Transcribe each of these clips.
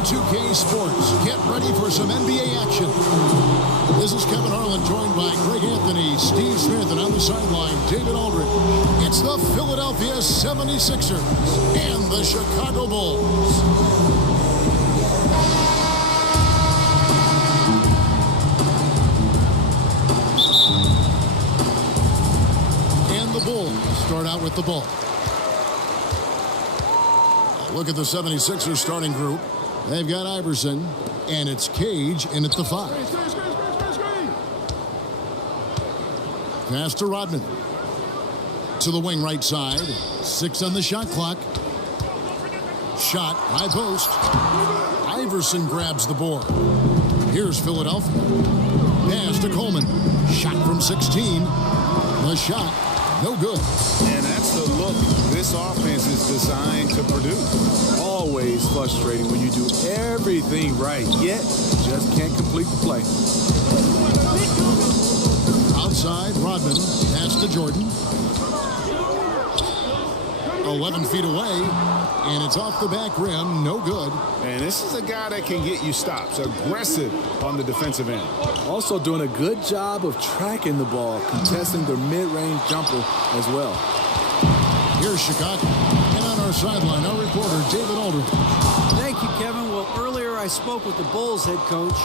2K Sports. Get ready for some NBA action. This is Kevin Harlan, joined by Greg Anthony, Steve Smith, and on the sideline, David Aldridge. It's the Philadelphia 76ers and the Chicago Bulls. And the Bulls start out with the ball. Look at the 76ers starting group. They've got Iverson, and it's Cage in at the 5. Pass to Rodman. To the wing right side. 6 on the shot clock. Shot, high post. Iverson grabs the board. Here's Philadelphia. Pass to Coleman. Shot from 16. The shot, no good. And that's the look this offense is designed to produce. Always frustrating when you do everything right, yet just can't complete the play. Outside, Rodman. Pass to Jordan. 11 feet away, and it's off the back rim. No good. And this is a guy that can get you stops. Aggressive on the defensive end. Also doing a good job of tracking the ball, contesting their mid-range jumper as well. Here's Chicago. And on our sideline, our reporter, David Aldridge. Thank you, Kevin. Well, earlier I spoke with the Bulls head coach.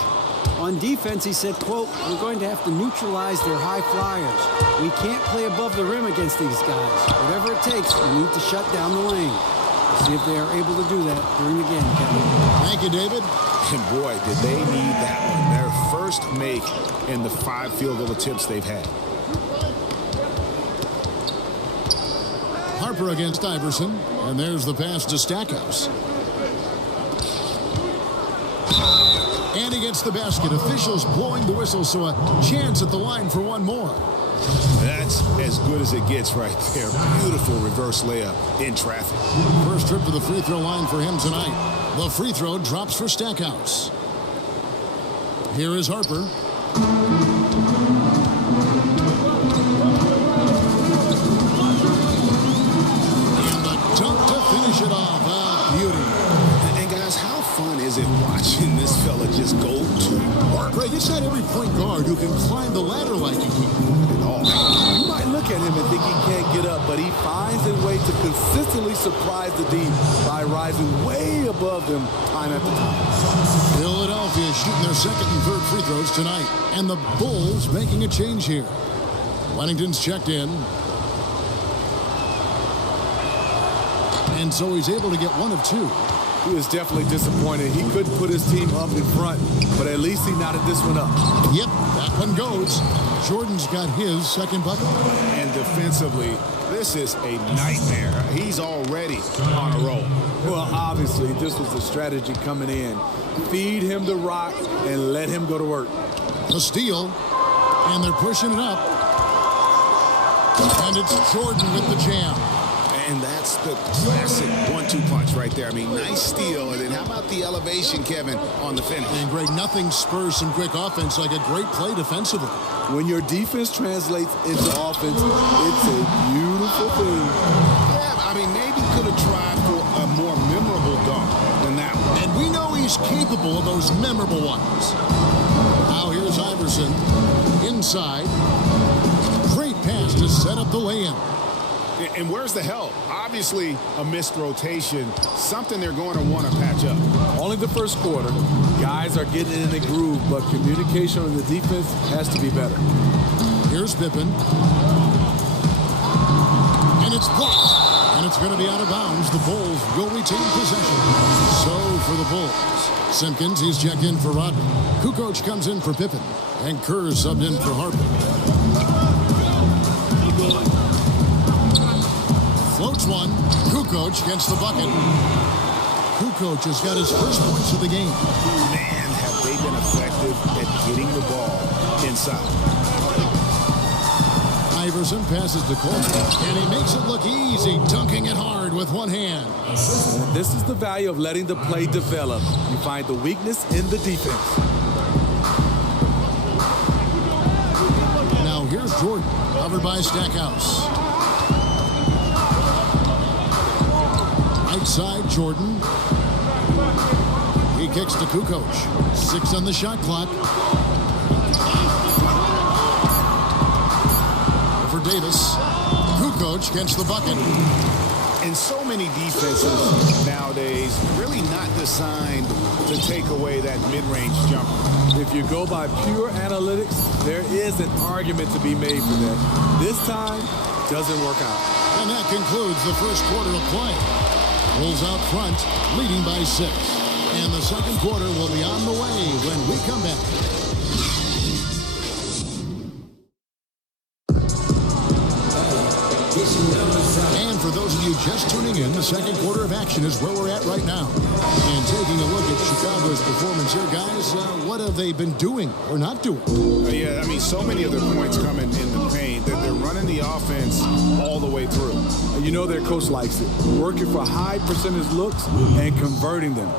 On defense, he said, quote, "We're going to have to neutralize their high flyers. We can't play above the rim against these guys. Whatever it takes, we need to shut down the lane." We'll see if they are able to do that during the game, Kevin. Thank you, David. And boy, did they need that one. Their first make in the 5 field goal attempts they've had. Harper against Iverson, and there's the pass to Stackhouse. And he gets the basket. Officials blowing the whistle, so a chance at the line for one more. That's as good as it gets right there. Beautiful reverse layup in traffic. First trip to the free throw line for him tonight. The free throw drops for Stackhouse. Here is Harper. And the dunk to finish it off. Beauty. And guys, how fun is it watching this fella just go to work? Greg, it's not every point guard who can climb the ladder like he can. You might look at him and think he can't get up, but he finds a way to consistently surprise the D by rising way above them time after time. Philadelphia shooting their second and third free throws tonight. And the Bulls making a change here. Wennington's checked in. And so he's able to get 1 of 2. He was definitely disappointed. He couldn't put his team up in front, but at least he knotted this one up. Yep, that one goes. Jordan's got his second bucket. And defensively, this is a nightmare. He's already on a roll. Well, obviously, this was the strategy coming in. Feed him the rock and let him go to work. A steal, and they're pushing it up. And it's Jordan with the jam. And that's the classic 1-2 punch right there. I mean, nice steal. And then how about the elevation, Kevin, on the finish? And Greg, nothing spurs some quick offense like a great play defensively. When your defense translates into offense, it's a beautiful thing. Yeah, I mean, maybe could have tried for a more memorable dunk than that one. And we know he's capable of those memorable ones. Now here's Iverson. Inside. Great pass to set up the lay-in. And where's the help? Obviously, a missed rotation, something they're going to want to patch up. Only the first quarter. Guys are getting in the groove, but communication on the defense has to be better. Here's Pippen. And it's blocked. And it's going to be out of bounds. The Bulls will retain possession. So for the Bulls, Simpkins, he's checked in for Rodman. Kukoc comes in for Pippen. And Kerr subbed in for Harper. Floats one. Kukoc gets the bucket. Kukoc has got his first points of the game. Man, have they been effective at getting the ball inside. Iverson passes to Coleman, and he makes it look easy, dunking it hard with one hand. And this is the value of letting the play develop. You find the weakness in the defense. Now here's Jordan, covered by Stackhouse. Right side, Jordan. He He kicks to Kukoc. 6 on the shot clock. For Davis. Kukoc gets the bucket. And so many defenses nowadays really not designed to take away that mid-range jumper. If you go by pure analytics, there is an argument to be made for that. This time, doesn't work out. And that concludes the first quarter of play. Bulls out front, leading by 6. And the second quarter will be on the way when we come back. And for those of you just tuning in, the second quarter of action is where we're at right now. And taking a look at Chicago's performance here, guys, what have they been doing or not doing? Yeah, I mean, so many of their points coming in the paint that they're running the offense all the way through. You know their coach likes it. Working for high percentage looks and converting them.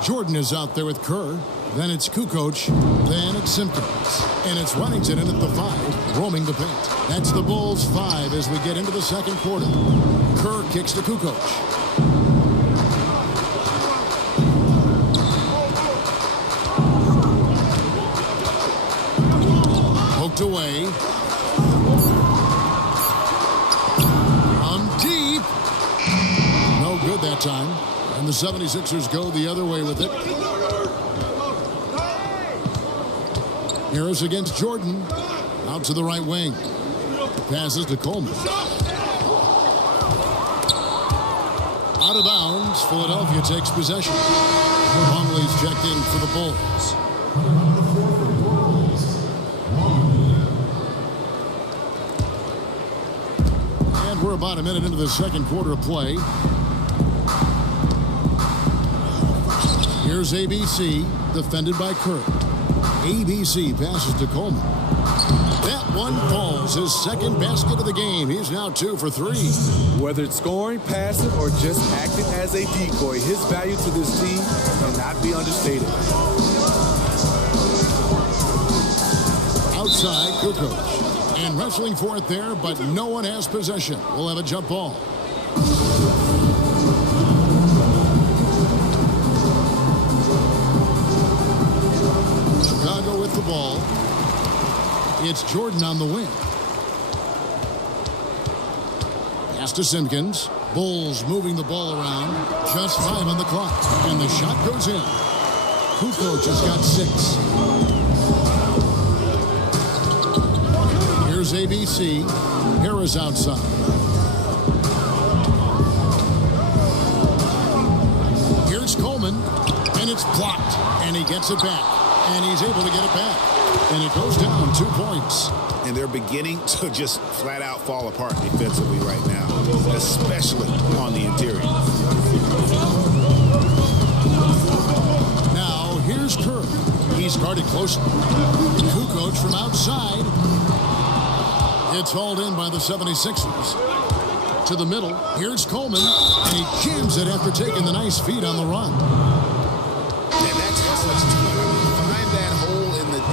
Jordan is out there with Kerr. Then it's Kukoc. Then it's Simpkins. And it's Runington in at the 5, roaming the paint. That's the Bulls' 5 as we get into the second quarter. Kerr kicks to Kukoc. Poked away. From deep. No good that time. And the 76ers go the other way with it. Harris against Jordan. Out to the right wing. Passes to Coleman. Out of bounds. Philadelphia takes possession. Longley's checked in for the Bulls. And we're about a minute into the second quarter of play. Here's ABC, defended by Kerr. ABC passes to Coleman. That one falls, his second basket of the game. He's now 2 for 3. Whether it's scoring, passing, or just acting as a decoy, his value to this team cannot be understated. Outside, Kukoc. And wrestling for it there, but no one has possession. We'll have a jump ball. Chicago with the ball. It's Jordan on the wing. Pass to Simpkins. Bulls moving the ball around. Just 5 on the clock. And the shot goes in. Kukoc has got 6. Here's ABC. Harris outside. Here's Coleman. And it's blocked. And he gets it back. And he's able to get it back. And it goes down 2 points. And they're beginning to just flat out fall apart defensively right now, especially on the interior. Now, here's Kerr. He's guarded closely. Kukoc from outside. It's hauled in by the 76ers. To the middle. Here's Coleman. And he jams it after taking the nice feed on the run. And that's excellence. Find that hole in the D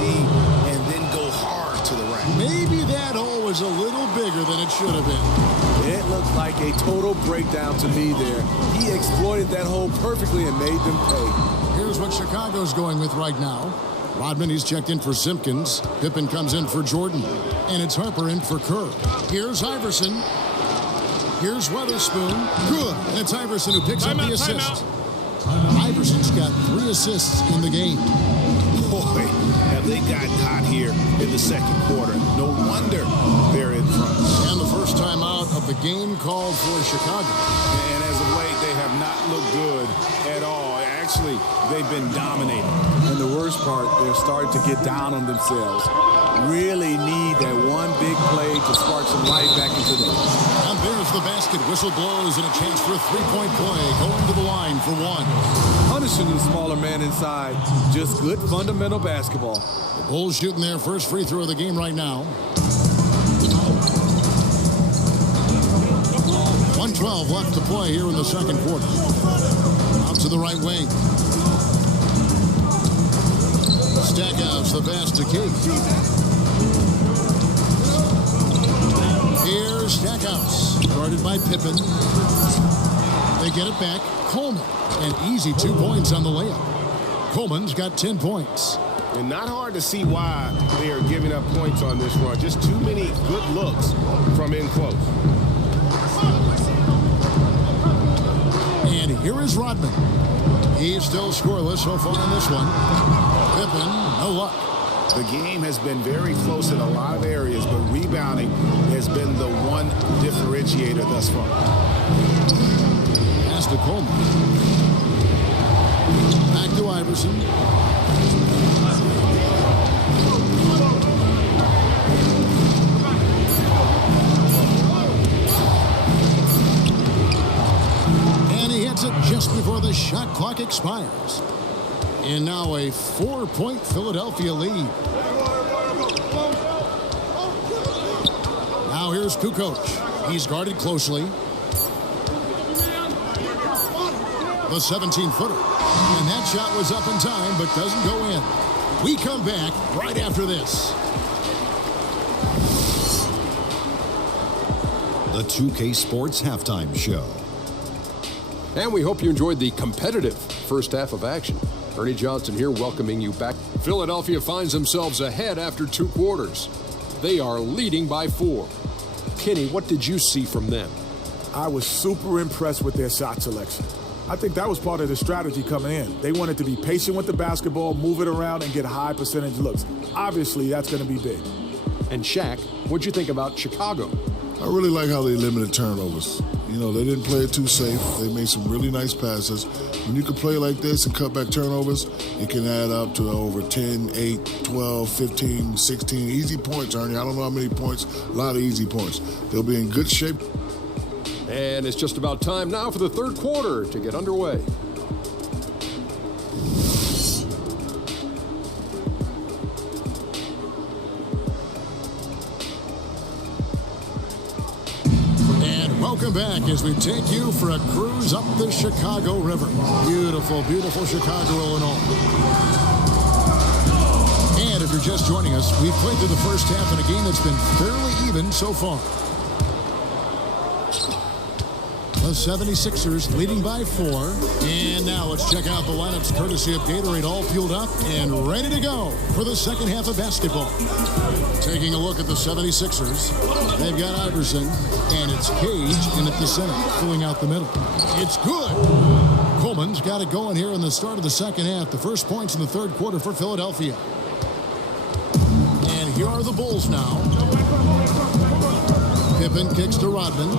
and then go hard to the rack. Maybe that hole was a little bigger than it should have been. It looked like a total breakdown to me there. He exploited that hole perfectly and made them pay. Here's what Chicago's going with right now. Rodman, he's checked in for Simpkins. Pippen comes in for Jordan. And it's Harper in for Kerr. Here's Iverson. Here's Weatherspoon. Good. And it's Iverson who picks up the assist. Iverson's got 3 assists in the game. Boy, have they gotten hot here in the second quarter. No wonder they're in front. And the first time out of the game called for Chicago. And as of late, they have not looked good at all. Actually, they've been dominating. And the worst part, they're starting to get down on themselves. Really need that one big play to spark some life back into them. And there's the basket. Whistle blows and a chance for a 3-point play. Going to the line for 1. Punishing the smaller man inside. Just good fundamental basketball. The Bulls shooting their first free throw of the game right now. 1:12 left to play here in the second quarter. Out to the right wing. Stackhouse, the pass to King. Here's Stackhouse, guarded by Pippen. They get it back. Coleman, an easy 2 points on the layup. Coleman's got 10 points. And not hard to see why they are giving up points on this run. Just too many good looks from in close. And here is Rodman. He's still scoreless so far in this one. Pippen, no luck. The game has been very close in a lot of areas, but rebounding has been the one differentiator thus far. Pass to Coleman. Back to Iverson. And he hits it just before the shot clock expires. And now a 4-point Philadelphia lead. Now here's Kukoc. He's guarded closely. The 17-footer. And that shot was up in time, but doesn't go in. We come back right after this. The 2K Sports Halftime Show. And we hope you enjoyed the competitive first half of action. Ernie Johnson here welcoming you back. Philadelphia finds themselves ahead after 2 quarters. They are leading by 4. Kenny, what did you see from them? I was super impressed with their shot selection. I think that was part of the strategy coming in. They wanted to be patient with the basketball, move it around, and get high percentage looks. Obviously, that's going to be big. And Shaq, what'd you think about Chicago? I really like how they limited turnovers. You know, they didn't play it too safe. They made some really nice passes. When you can play like this and cut back turnovers, it can add up to over 10, 8, 12, 15, 16 easy points, Ernie. I don't know how many points, a lot of easy points. They'll be in good shape. And it's just about time now for the third quarter to get underway. And welcome back as we take you for a cruise up the Chicago River. Beautiful, beautiful Chicago, Illinois. And if you're just joining us, we've played through the first half in a game that's been fairly even so far. The 76ers leading by 4. And now let's check out the lineups courtesy of Gatorade, all fueled up and ready to go for the second half of basketball. Taking a look at the 76ers, they've got Iverson, and it's Cage in at the center, filling out the middle. It's good. Coleman's got it going here in the start of the second half. The first points in the third quarter for Philadelphia. And here are the Bulls now. Pippen kicks to Rodman.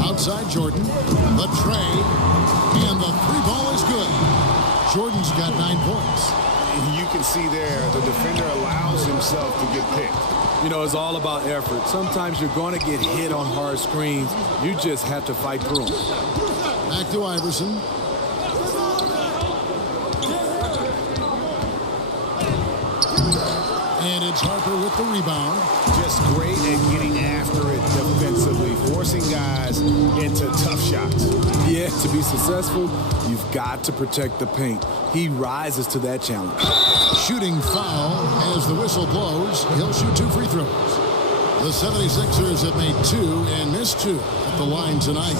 Outside Jordan, the tray, and the 3-ball is good. Jordan's got 9 points. You can see there the defender allows himself to get picked. You know, it's all about effort. Sometimes you're going to get hit on hard screens. You just have to fight through them. Back to Iverson. And it's Harper with the rebound. Just great at getting after it defensively, forcing guys into tough shots. Yeah, to be successful, you've got to protect the paint. He rises to that challenge. Shooting foul as the whistle blows. He'll shoot 2 free throws. The 76ers have made 2 and missed 2 at the line tonight.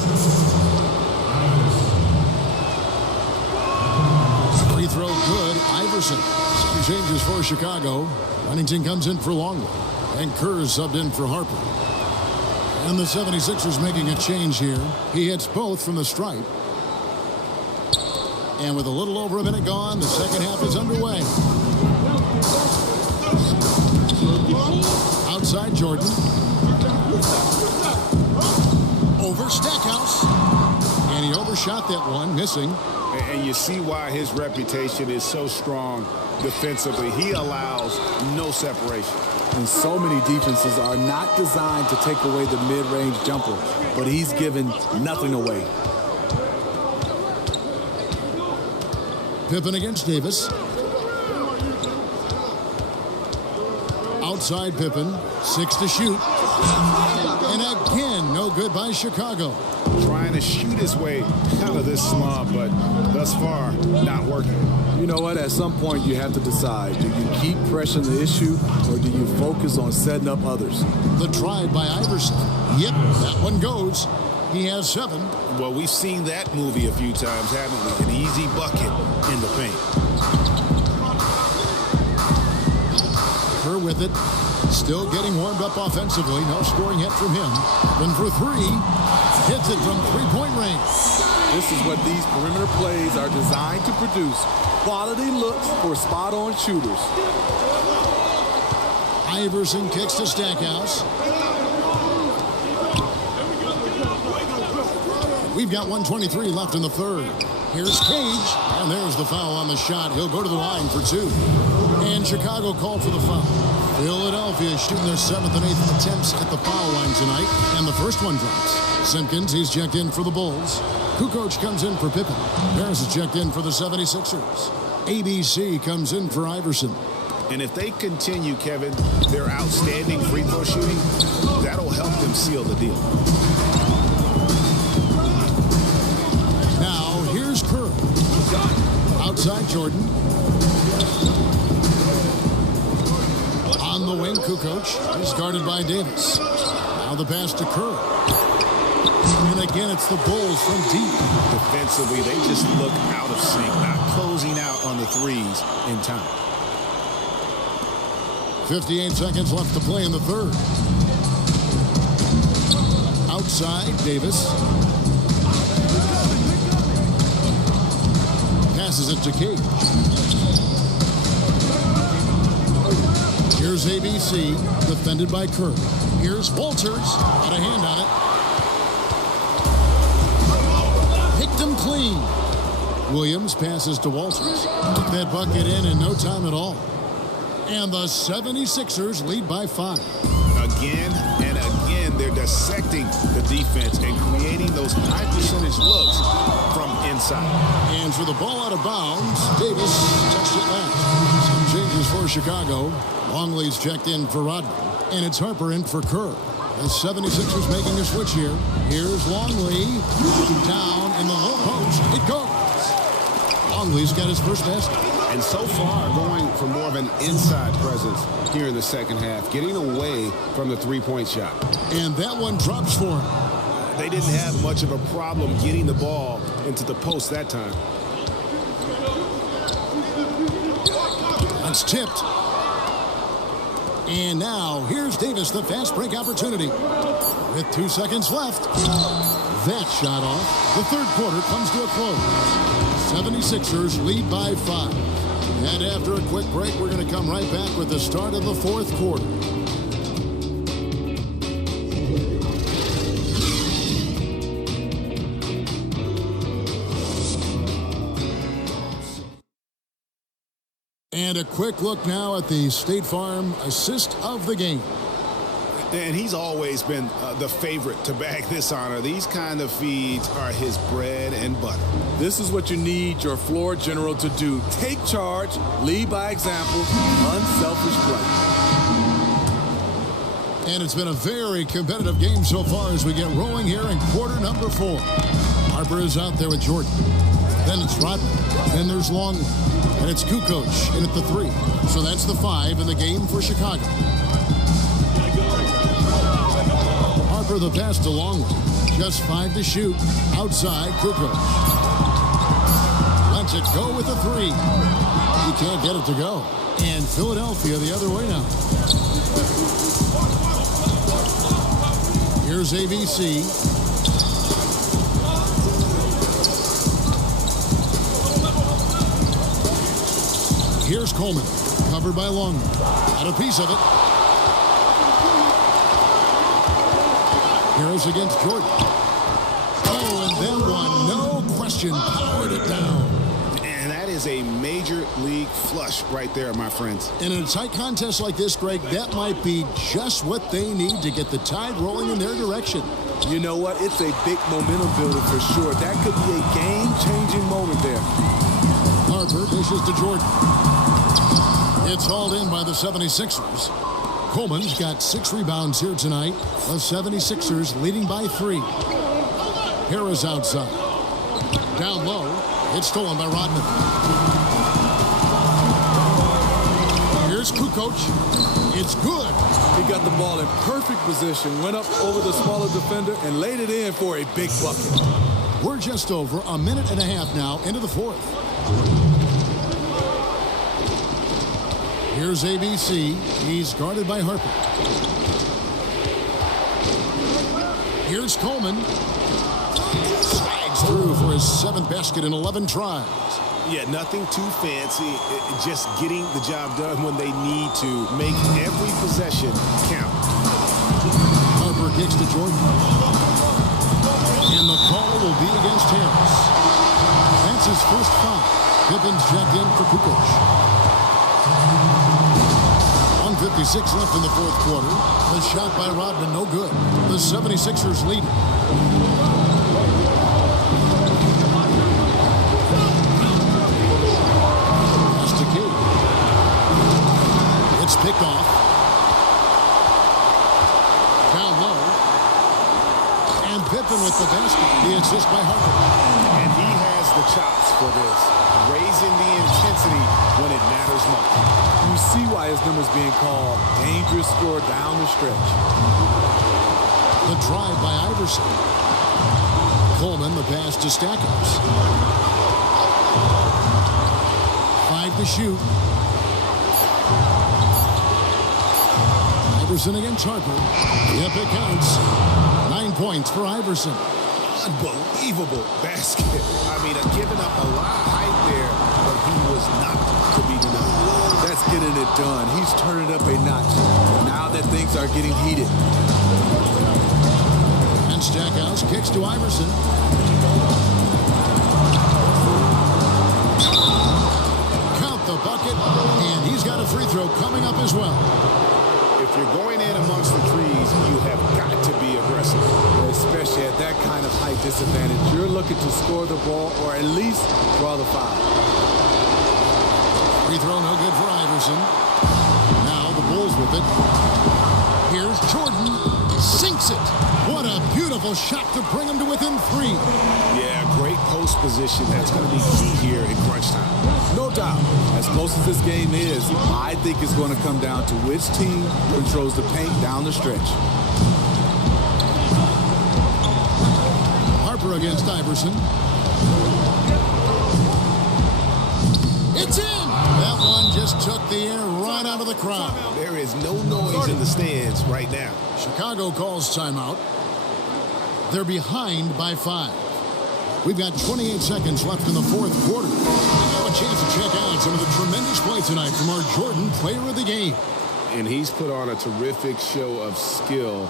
Free throw good. Iverson. Some changes for Chicago. Huntington comes in for Longley. And Kerr subbed in for Harper. And the 76ers making a change here. He hits both from the stripe. And with a little over a minute gone, the second half is underway. Outside Jordan. Over Stackhouse. And he overshot that one, missing. And you see why his reputation is so strong defensively. He allows no separation. And so many defenses are not designed to take away the mid-range jumper, but he's given nothing away. Pippen against Davis. Outside Pippen, 6 to shoot. And again, no good by Chicago. Trying to shoot his way out of this slump, but thus far, not working. You know what? At some point, you have to decide. Do you keep pressing the issue, or do you focus on setting up others? The try by Iverson. Yep, that one goes. He has 7. Well, we've seen that movie a few times, haven't we? An easy bucket in the paint. Kerr with it. Still getting warmed up offensively. No scoring hit from him. Then for 3. Hits it from three-point range. This is what these perimeter plays are designed to produce. Quality looks for spot-on shooters. Iverson kicks to Stackhouse. We've got 1:23 left in the third. Here's Cage, and there's the foul on the shot. He'll go to the line for 2. And Chicago called for the foul. Philadelphia shooting their 7th and 8th attempts at the foul line tonight, and the first one drops. Simpkins, he's checked in for the Bulls. Kukoc comes in for Pippen. Harris is checked in for the 76ers. ABC comes in for Iverson. And if they continue, Kevin, their outstanding free throw shooting, that'll help them seal the deal. Now, here's Kerr. Outside Jordan. On the wing, Kukoc is guarded by Davis. Now the pass to Kerr. And again, it's the Bulls from deep. Defensively, they just look out of sync, not closing out on the threes in time. 58 seconds left to play in the third. Outside, Davis. Passes it to Cage. Here's ABC, defended by Kerr. Here's Walters, got a hand on it. Picked him clean. Williams passes to Walters. Put that bucket in no time at all. And the 76ers lead by 5. Again and again, they're dissecting the defense and creating those high percentage looks from inside. And for the ball out of bounds, Davis touched it last. Some changes for Chicago. Longley's checked in for Rodman. And it's Harper in for Kerr. The 76ers making a switch here. Here's Longley. Down in the low post. It goes. Longley's got his first basket. And so far, going for more of an inside presence here in the second half, getting away from the three-point shot. And that one drops for him. They didn't have much of a problem getting the ball into the post that time. That's tipped. And now, here's Davis, the fast break opportunity. With 2 seconds left. That shot off. The third quarter comes to a close. 76ers lead by 5. And after a quick break, we're going to come right back with the start of the fourth quarter. And a quick look now at the State Farm assist of the game. And he's always been the favorite to bag this honor. These kind of feeds are his bread and butter. This is what you need your floor general to do. Take charge, lead by example, unselfish play. And it's been a very competitive game so far as we get rolling here in quarter number 4. Harper is out there with Jordan. Then it's Rodman. Then there's Longley. And it's Kukoc in at the 3. So that's the 5 in the game for Chicago. Harper the pass to Longley. Just 5 to shoot. Outside, Kukoc. Lets it go with a 3. He can't get it to go. And Philadelphia the other way now. Here's ABC. Here's Coleman. Covered by Longley. Got a piece of it. Harris against Jordan. Oh, and then one, no question, powered it down. And that is a major league flush right there, my friends. And in a tight contest like this, Greg, that might be just what they need to get the tide rolling in their direction. You know what? It's a big momentum builder for sure. That could be a game-changing moment there. Harper dishes to Jordan. It's hauled in by the 76ers. Coleman's got 6 rebounds here tonight. The 76ers leading by 3. Harris outside. Down low. It's stolen by Rodman. Here's Kukoc. It's good. He got the ball in perfect position, went up over the smaller defender, and laid it in for a big bucket. We're just over a minute and a half now into the fourth. Here's ABC. He's guarded by Harper. Here's Coleman. Slides through for his 7th basket in 11 tries. Yeah, nothing too fancy. Just getting the job done when they need to. Make every possession count. Harper kicks to Jordan. And the call will be against Harris. That's his first foul. Pippin's checked in for Kukoc. 1:56 left in the fourth quarter. The shot by Rodman, no good. The 76ers lead. It's picked off. Down low. And Pippen with the basket. The assist by Harper. And he has the chops for this. Raising the intensity when it matters most. You see why his number's being called. Dangerous score down the stretch. The drive by Iverson. Coleman, the pass to Stackhouse. 5 to shoot. Iverson against Harper. Yep, it counts. 9 points for Iverson. Unbelievable basket. I mean, giving up a lot of height there, but he was not to be denied. That's getting it done. He's turning it up a notch. Now that things are getting heated. And Stackhouse kicks to Iverson. Count the bucket, and he's got a free throw coming up as well. If you're going in amongst the trees, you have got to be aggressive. Especially at that kind of height disadvantage. You're looking to score the ball or at least draw the foul. Free throw no good for Iverson. Now the Bulls with it. Here's Jordan. Sinks it. What a beautiful shot to bring him to within 3. Yeah, great post position. That's going to be key here in crunch time. No doubt. As close as this game is, I think it's going to come down to which team controls the paint down the stretch. Harper against Iverson. It's in! That one just took the air right out of the crowd. There is no noise in the stands right now. Chicago calls timeout. They're behind by 5. We've got 28 seconds left in the fourth quarter. We have a chance to check out some of the tremendous play tonight from our Jordan player of the game. And he's put on a terrific show of skill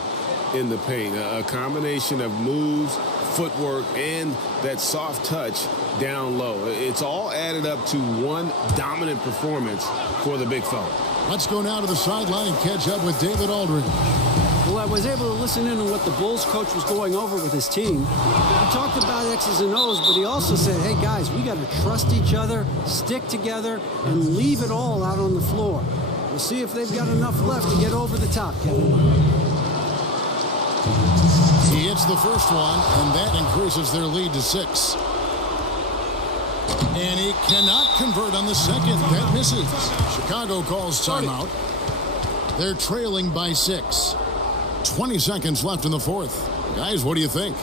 in the paint. A combination of moves, footwork, and that soft touch down low. It's all added up to one dominant performance for the big fella. Let's go now to the sideline and catch up with David Aldridge. Well, I was able to listen in on what the Bulls coach was going over with his team. He talked about X's and O's, but he also said, hey, guys, we got to trust each other, stick together, and leave it all out on the floor. We'll see if they've got enough left to get over the top, Kevin. He hits the first one, and that increases their lead to 6. And he cannot convert on the second. That misses. Chicago calls timeout. They're trailing by 6. 20 seconds left in the fourth. Guys, what do you think?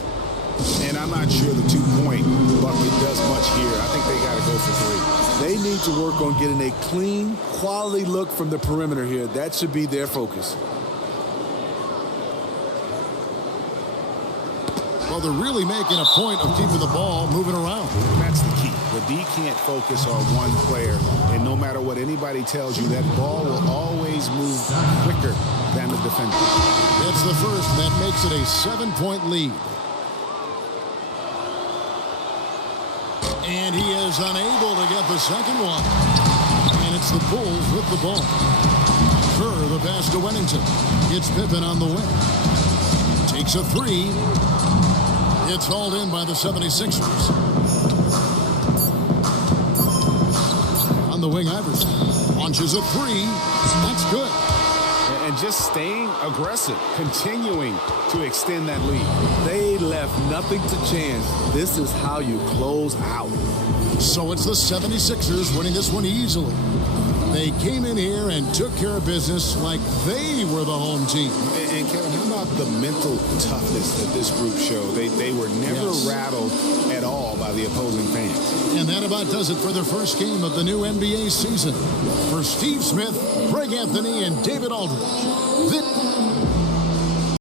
And I'm not sure the 2-point bucket does much here. I think they got to go for 3. They need to work on getting a clean, quality look from the perimeter here. That should be their focus. Well, they're really making a point of keeping the ball moving around. That's the key. The D can't focus on one player, and no matter what anybody tells you, that ball will always move quicker than the defender. That's the first. That makes it a 7-point lead. And he is unable to get the second one. And it's the Bulls with the ball. Kerr, the pass to Wennington. It's Pippen on the wing. Takes a 3. It's hauled in by the 76ers. On the wing, Iverson launches a 3. That's good. And just staying aggressive, continuing to extend that lead. They left nothing to chance. This is how you close out. So it's the 76ers winning this one easily. They came in here and took care of business like they were the home team. And Kevin, how about the mental toughness that this group showed? They were never rattled at all by the opposing fans. And that about does it for the first game of the new NBA season. For Steve Smith, Greg Anthony, and David Aldridge, this